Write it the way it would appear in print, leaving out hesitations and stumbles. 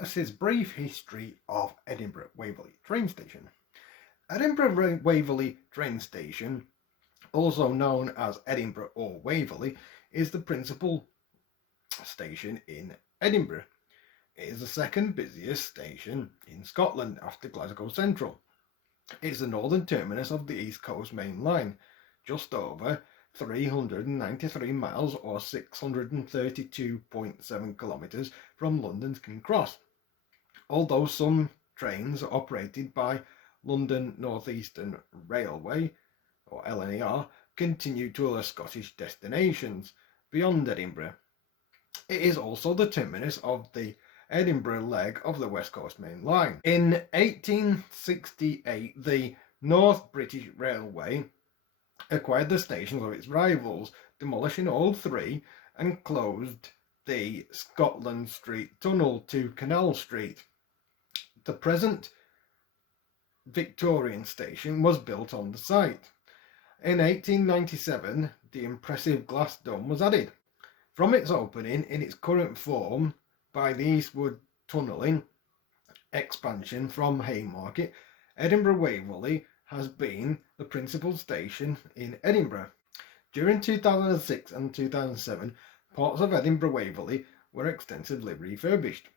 This is brief history of Edinburgh Waverley train station. Edinburgh Waverley train station, also known as Edinburgh or Waverley, is the principal station in Edinburgh. It is the second busiest station in Scotland after Glasgow Central. It is the northern terminus of the East Coast Main Line, just over 393 miles or 632.7 kilometres from London's King's Cross. Although some trains are operated by London North Eastern Railway, or LNER, continue to other Scottish destinations beyond Edinburgh. It is also the terminus of the Edinburgh leg of the West Coast Main Line. In 1868, the North British Railway acquired the stations of its rivals, demolishing all three and closed the Scotland Street Tunnel to Canal Street. The present Victorian station was built on the site. In 1897, the impressive glass dome was added. From its opening in its current form by the eastward tunnelling expansion from Haymarket, Edinburgh Waverley has been the principal station in Edinburgh. During 2006 and 2007, parts of Edinburgh Waverley were extensively refurbished.